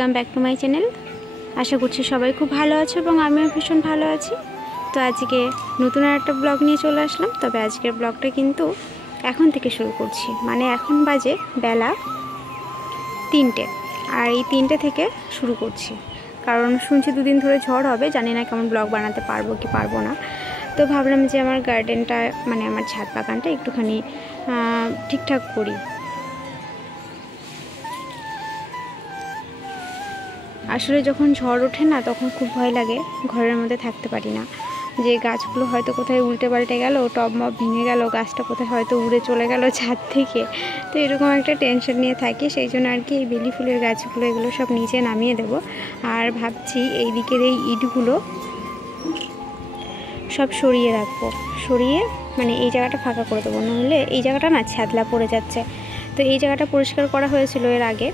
Welcome back to my channel. আশা করছি সবাই খুব ভালো আছো এবং আমিও ভীষণ ভালো আছি। তো আজকে নতুন একটা ব্লগ নিয়ে চলে আসলাম। তবে আজকের ব্লগটা কিন্তু এখন থেকে শুরু করছি, মানে এখন বাজে বেলা 3টে, আর এই 3টে থেকে শুরু করছি। কারণ শুনছি দুদিন ধরে ঝড় হবে, জানি না কেমন ব্লগ বানাতে পারবো কি পারবো না। তো ভাবলাম যে আমার গার্ডেনটা, মানে আমার ছাদ বাগানটা একটুখানি ঠিকঠাক করি। আসলে যখন ঝড় ওঠে না, তখন খুব ভয় লাগে, ঘরের মধ্যে থাকতে পারি না। যে গাছগুলো হয়তো কোথায় উল্টে পাল্টে গেল, টব মব ভেঙে গেল, গাছটা কোথায় হয়তো উড়ে চলে গেল ছাদ থেকে। তো এরকম একটা টেনশন নিয়ে থাকি। সেই জন্য আর কি এই বেলি ফুলের গাছগুলো এগুলো সব নিচে নামিয়ে দেব। আর ভাবছি এই দিকের এই ইটগুলো সব সরিয়ে রাখবো, সরিয়ে মানে এই জায়গাটা ফাঁকা করে দেবো, নাহলে এই জায়গাটা না ছ্যাদলা পড়ে যাচ্ছে। তো এই জায়গাটা পরিষ্কার করা হয়েছিল এর আগে,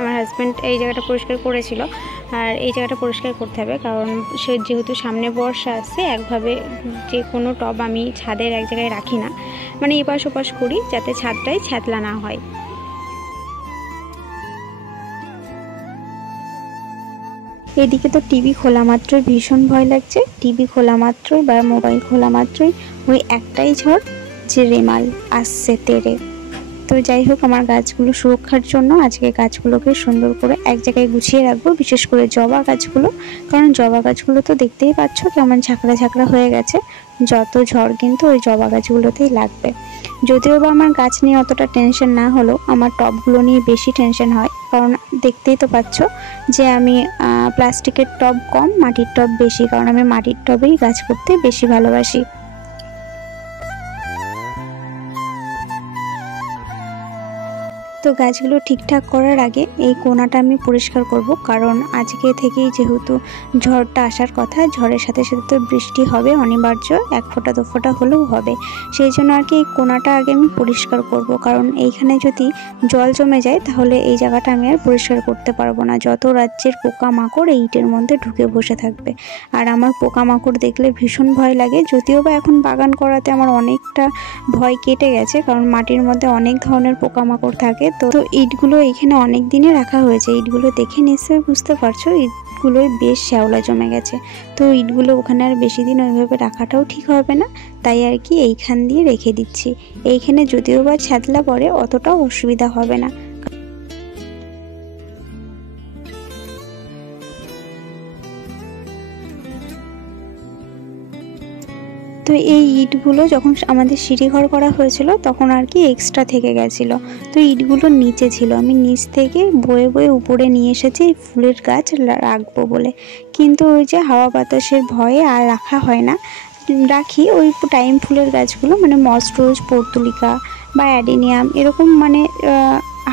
আমার হাজব্যান্ড এই জায়গাটা পরিষ্কার করেছিল। আর এই জায়গাটা পরিষ্কার করতে হবে, কারণ সে যেহেতু সামনে বর্ষা আসছে, একভাবে যে কোনো টব আমি ছাদের এক জায়গায় রাখি না, মানে এপাশ ওপাশ করি যাতে ছাদটাই ছ্যাদলা না হয়। এদিকে তো টিভি খোলা মাত্রই ভীষণ ভয় লাগছে। টিভি খোলা মাত্রই বা মোবাইল খোলা মাত্রই ওই একটাই ঝড়, যে রেমাল আসছে তেড়ে। তো যাই হোক, আমার গাছগুলো সুরক্ষার জন্য আজকে গাছগুলোকে সুন্দর করে এক জায়গায় গুছিয়ে রাখবো, বিশেষ করে জবা গাছগুলো। কারণ জবা গাছগুলো তো দেখতেই পাচ্ছ কেমন ঝাঁকড়া ঝাঁকড়া হয়ে গেছে। যত ঝড় কিন্তু ওই জবা গাছগুলোতেই লাগবে। যদিও বা আমার গাছ নিয়ে অতটা টেনশন না হলেও আমার টবগুলো নিয়ে বেশি টেনশন হয়। কারণ দেখতেই তো পাচ্ছ যে আমি প্লাস্টিকের টব কম, মাটির টব বেশি, কারণ আমি মাটির টবেই গাছ করতে বেশি ভালোবাসি। তো গাছগুলো ঠিকঠাক করার আগে এই কোণাটা আমি পরিষ্কার করব, কারণ আজকে থেকেই যেহেতু ঝড়টা আসার কথা, ঝড়ের সাথে সাথে তো বৃষ্টি হবে অনিবার্য, 1 ফোঁটা 2 ফোঁটা হলেও হবে। সেই জন্য আর কি এই কোণাটা আগে আমি পরিষ্কার করব, কারণ এইখানে যদি জল জমে যায় তাহলে এই জায়গাটা আমি আর পরিষ্কার করতে পারবো না। যত রাজ্যের পোকামাকড় এই ইটের মধ্যে ঢুকে বসে থাকবে। আর আমার পোকামাকড় দেখলে ভীষণ ভয় লাগে। যদিও বা এখন বাগান করাতে আমার অনেকটা ভয় কেটে গেছে, কারণ মাটির মধ্যে অনেক ধরনের পোকামাকড় থাকে। তো ইটগুলো এখানে অনেক দিনে রাখা হয়েছে, ইটগুলো দেখে নিশ্চয়ই বুঝতে পারছো ইটগুলোয় বেশ শ্যাওলা জমে গেছে। তো ইটগুলো ওখানে আর বেশি দিন ওইভাবে রাখাটাও ঠিক হবে না, তাই আর কি এইখান দিয়ে রেখে দিচ্ছি। এইখানে যদিও বা ছ্যাদলা পড়ে অতটাও অসুবিধা হবে না। তো এই ইটগুলো যখন আমাদের সিঁড়িঘর করা হয়েছিল তখন আর কি এক্সট্রা থেকে গেছিলো। তো ইটগুলো নিচে ছিল, আমি নিচ থেকে বয়ে বয়ে উপরে নিয়ে এসেছি ফুলের গাছ রাখবো বলে। কিন্তু ওই যে হাওয়া বাতাসের ভয়ে আর রাখা হয় না। রাখি ওই টাইম ফুলের গাছগুলো, মানে মস রোজ, পর্তুলিকা বা অ্যাডেনিয়াম, এরকম মানে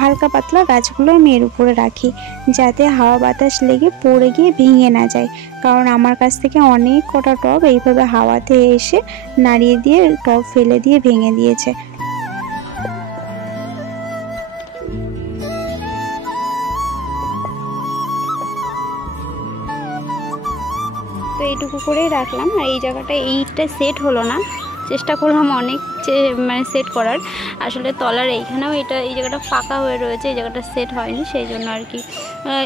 হালকা পাতলা গাছগুলো আমি এর উপরে রাখি, যাতে হাওয়া বাতাস লেগে পড়ে গিয়ে ভেঙে না যায়। কারণ আমার কাছ থেকে অনেক কটা টব এইভাবে হাওয়াতে এসে নাড়িয়ে দিয়ে টব ফেলে দিয়ে ভেঙে দিয়েছে। তো এইটুকু করেই রাখলাম। আর এই জায়গাটা এইটা সেট হলো না, চেষ্টা করলাম অনেক মানে সেট করার। আসলে তলার এইখানেও এই জায়গাটা ফাঁকা হয়ে রয়েছে, এই জায়গাটা সেট হয়নি। সেই জন্য আর কি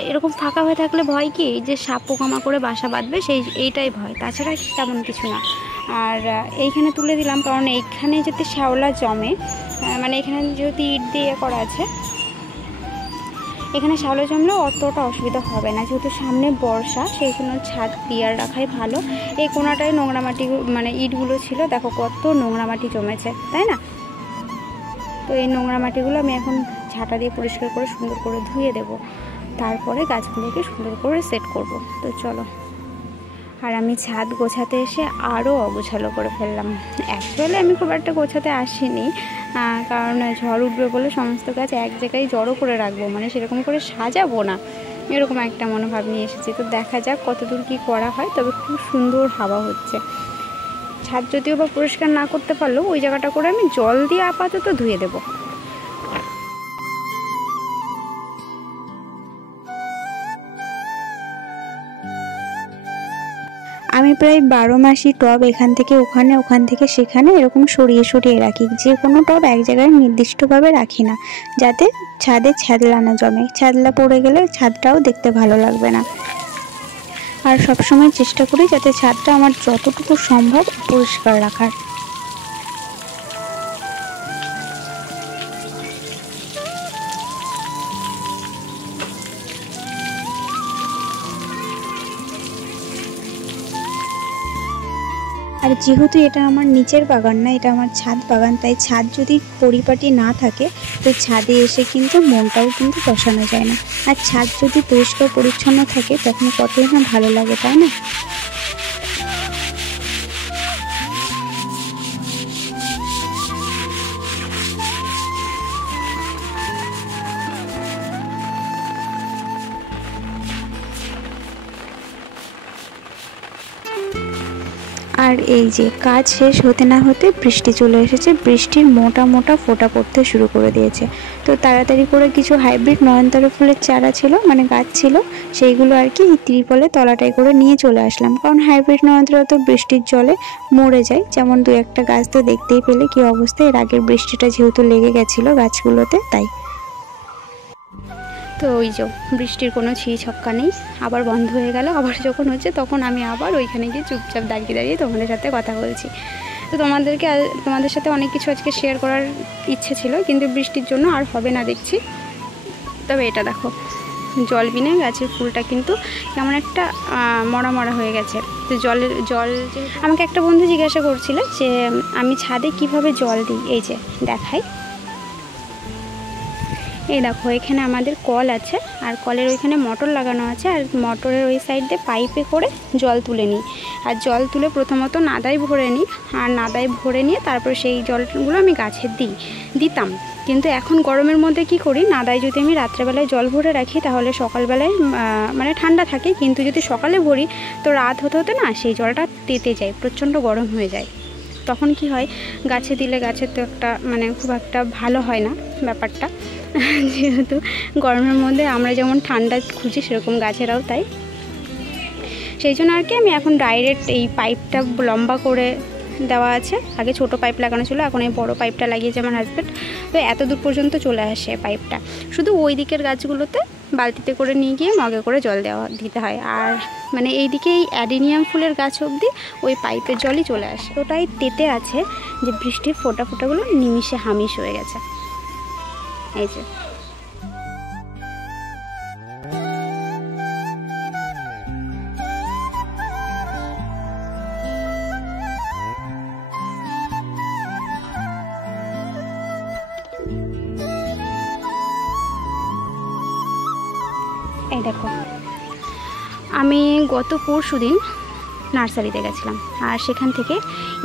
এরকম ফাঁকা হয়ে থাকলে ভয় কি, যে সাপ পোকামাকড়ে বাসা বাঁধবে, এইটাই ভয়, তাছাড়া তেমন কিছু না। আর এইখানে তুলে দিলাম, কারণ এইখানে যদি শ্যাওলা জমে, মানে এখানে যেহেতু ইট দিয়ে করা আছে, এখানে শ্যাওলা জমলেও অতটা অসুবিধা হবে না। যেহেতু সামনে বর্ষা, সেই জন্য ছাদ ক্লিয়ার রাখাই ভালো। এই কোণাটায় নোংরা মাটি, মানে ইটগুলো ছিল, দেখো কত নোংরা মাটি জমেছে, তাই না? তো এই নোংরা মাটিগুলো আমি এখন ঝাঁটা দিয়ে পরিষ্কার করে সুন্দর করে ধুয়ে দেব, তারপরে গাছগুলোকে সুন্দর করে সেট করব। তো চলো। আর আমি ছাদ গোছাতে এসে আরও অগোছালো করে ফেললাম। অ্যাকচুয়ালি আমি খুব একটা গোছাতে আসিনি, কারণ ঝড় উঠবে বলে সমস্ত গাছ এক জায়গায় জড়ো করে রাখবো, মানে সেরকম করে সাজাবো না, এরকম একটা মনোভাব নিয়ে এসেছি। তো দেখা যাক কতদূর কী করা হয়। তবে খুব সুন্দর হাওয়া হচ্ছে। ছাদ যদিও বা পরিষ্কার না করতে পারলেও ওই জায়গাটা করে আমি জল দিয়ে আপাতত ধুয়ে দেবো। আমি প্রায় 12 মাসই টব এখান থেকে ওখানে, ওখান থেকে সেখানে এরকম সরিয়ে সরিয়ে রাখি। যে কোনো টব এক জায়গায় নির্দিষ্টভাবে রাখি না, যাতে ছাদে ছ্যাদলা না জমে। ছ্যাদলা পড়ে গেলে ছাদটাও দেখতে ভালো লাগবে না। আর সবসময় চেষ্টা করি যাতে ছাদটা আমার যতটুকু সম্ভব পরিষ্কার রাখার। আর যেহেতু এটা আমার নিচের বাগান না, এটা আমার ছাদ বাগান, তাই ছাদ যদি পরিপাটি না থাকে তো ছাদে এসে কিন্তু মনটাও কিন্তু বসানো যায় না। আর ছাদ যদি পরিষ্কার পরিচ্ছন্ন থাকে তখন কতই না ভালো লাগে, তাই না? আর এই যে কাজ শেষ হতে না হতে বৃষ্টি চলে এসেছে। বৃষ্টির মোটা মোটা ফোঁটা পড়তে শুরু করে দিয়েছে। তো তাড়াতাড়ি করে কিছু হাইব্রিড নয়নতারা ফুলের চারা ছিল, মানে গাছ ছিল, সেইগুলো আর কি ত্রিপলের তলাটায় করে নিয়ে চলে আসলাম। কারণ হাইব্রিড নয়নতারা তো বৃষ্টির জলে মরে যায়। যেমন দু একটা গাছ তো দেখতেই পেলে কি অবস্থা, এর আগের বৃষ্টিটা যেহেতু লেগে গেছিলো গাছগুলোতে, তাই। তো ওই যে বৃষ্টির কোনো ছক্কা নেই, আবার বন্ধ হয়ে গেল। আবার যখন হচ্ছে তখন আমি আবার ওইখানে গিয়ে চুপচাপ দাঁড়িয়ে দাঁড়িয়ে তোমাদের সাথে কথা বলছি। তো তোমাদের সাথে অনেক কিছু আজকে শেয়ার করার ইচ্ছে ছিল, কিন্তু বৃষ্টির জন্য আর হবে না দেখছি। তবে এটা দেখো, জল বিনে গাছের ফুলটা কিন্তু কেমন একটা মরা মরা হয়ে গেছে। তো জল আমাকে একটা বন্ধু জিজ্ঞাসা করছিল যে আমি ছাদে কিভাবে জল দিই। এই যে দেখাই, এই দেখো এখানে আমাদের কল আছে, আর কলের ওইখানে মোটর লাগানো আছে, আর মোটরের ওই সাইড দিয়ে পাইপে করে জল তুলে নিই। আর জল তুলে প্রথমত নাদায় ভরে নিই, আর নাদায় ভরে নিয়ে তারপর সেই জলগুলো আমি গাছে দিতাম। কিন্তু এখন গরমের মধ্যে কি করি, নাদায় যদি আমি রাত্রেবেলায় জল ভরে রাখি তাহলে সকালবেলায় মানে ঠান্ডা থাকে, কিন্তু যদি সকালে ভরি তো রাত হতে হতে না সেই জলটা তেতে যায়, প্রচণ্ড গরম হয়ে যায়। তখন কি হয়, গাছে দিলে গাছের তো একটা মানে খুব একটা ভালো হয় না ব্যাপারটা। যেহেতু গরমের মধ্যে আমরা যেমন ঠান্ডা খুঁজি সেরকম গাছেরাও তাই। সেই জন্য আর কি আমি এখন ডাইরেক্ট এই পাইপটা লম্বা করে দেওয়া আছে। আগে ছোট পাইপ লাগানো ছিল, এখন এই বড় পাইপটা লাগিয়েছে আমার হাজব্যান্ড। তো এত দূর পর্যন্ত চলে আসে পাইপটা। শুধু ওই দিকের গাছগুলোতে বালতিতে করে নিয়ে গিয়ে মগে করে জল দিতে হয়। আর মানে এইদিকে এই অ্যাডেনিয়াম ফুলের গাছ অবধি ওই পাইপের জলই চলে আসে। ওটাই তেতে আছে যে বৃষ্টির ফোঁটাগুলো নিমিষে হামিশ হয়ে গেছে। এই যে এই দেখো, আমি গত পরশুদিন নার্সারিতে গেছিলাম, আর সেখান থেকে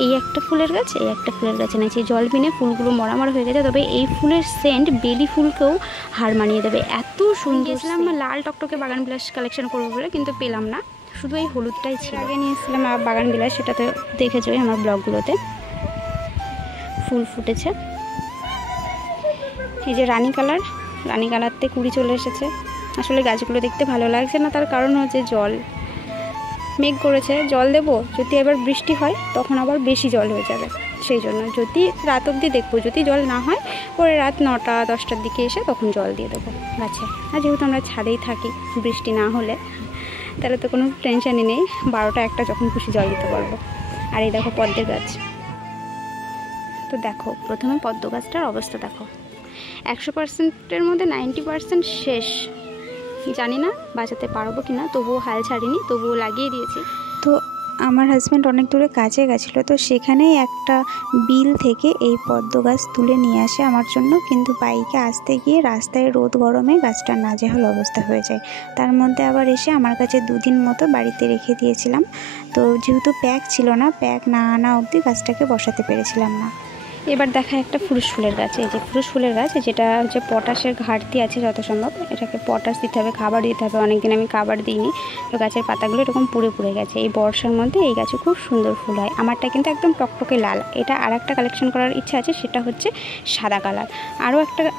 এই একটা ফুলের গাছ এনেছি। জল বিনে ফুলগুলো মরা হয়ে গেছে, তবে এই ফুলের সেন্ট বেলি ফুলকেও হার মানিয়ে দেবে, এত সুন্দর। গেছিলাম লাল টকটকে বাগান বিলাস কালেকশন করবো বলে, কিন্তু পেলাম না, শুধু এই হলুদটাই ছিল। আগে নিয়েছিলাম বাগান বিলাস, সেটা তো দেখেছোই আমার ব্লগগুলোতে। ফুল ফুটেছে, এই যে রানী কালারতে কুড়ি চলে এসেছে। আসলে গাছগুলো দেখতে ভালো লাগছে না, তার কারণ হচ্ছে জল, মেঘ করেছে, জল দেবো, যদি এবার বৃষ্টি হয় তখন আবার বেশি জল হয়ে যাবে। সেই জন্য যদি রাত অবধি দেখবো, যদি জল না হয় পরে রাত 9টা-10টার দিকে এসে তখন জল দিয়ে দেবো গাছে। আর যেহেতু আমরা ছাদেই থাকি, বৃষ্টি না হলে তাহলে তো কোনো টেনশানই নেই, 12টা-1টা যখন খুশি জল দিতে পারবো। আর এই দেখো পদ্মের গাছ। তো দেখো প্রথমে পদ্ম গাছটার অবস্থা দেখো, 100%-এর মধ্যে 90% শেষ। জানি না বাঁচাতে পারবো কিনা, তবুও হাল ছাড়িনি, তবুও লাগিয়ে দিয়েছি। তো আমার হাজব্যান্ড অনেক দূরে কাজে গেছিলো, তো সেখানেই একটা বিল থেকে এই পদ্ম গাছ তুলে নিয়ে আসে আমার জন্য। কিন্তু বাইকে আসতে গিয়ে রাস্তায় রোদ গরমে গাছটা নাজেহাল অবস্থা হয়ে যায়। তার মধ্যে আবার এসে আমার কাছে 2 দিন মতো বাড়িতে রেখে দিয়েছিলাম। তো যেহেতু প্যাক ছিল না, প্যাক না আনা অবধি গাছটাকে বসাতে পেরেছিলাম না। এবার দেখা একটা ফুরুষ ফুলের গাছ। এই যে ফুরুষ ফুলের গাছ, যেটা হচ্ছে পটাশের ঘাটতি আছে, যত সম্ভব এটাকে পটাশ দিতে হবে, খাবার দিতে হবে। অনেকদিন আমি খাবার দিইনি, তো গাছের পাতাগুলো এরকম পুড়ে গেছে। এই বর্ষার মধ্যে এই গাছে খুব সুন্দর ফুল হয়। আমারটা কিন্তু একদম টকটকে লাল। এটা আর একটা কালেকশন করার ইচ্ছা আছে, সেটা হচ্ছে সাদা কালার।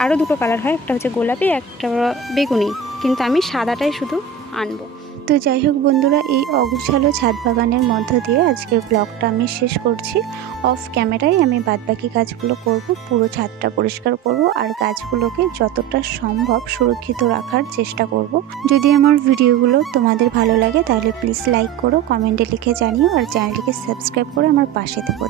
আরও 2টো কালার হয়, একটা হচ্ছে গোলাপি, একটা বেগুনি, কিন্তু আমি সাদাটাই শুধু আনবো। তো যাই হোক বন্ধুরা, এই অগুছালো ছাদ বাগানের মধ্য দিয়ে আজকের ব্লগটা আমি শেষ করছি। অফ ক্যামেরায় আমি বাদবাকি কাজগুলো করব, পুরো ছাদটা পরিষ্কার করব আর গাছগুলোকে যতটা সম্ভব সুরক্ষিত রাখার চেষ্টা করব। যদি আমার ভিডিওগুলো তোমাদের ভালো লাগে তাহলে প্লিজ লাইক করো, কমেন্টে লিখে জানিও আর চ্যানেলটিকে সাবস্ক্রাইব করে আমার পাশে থেকো।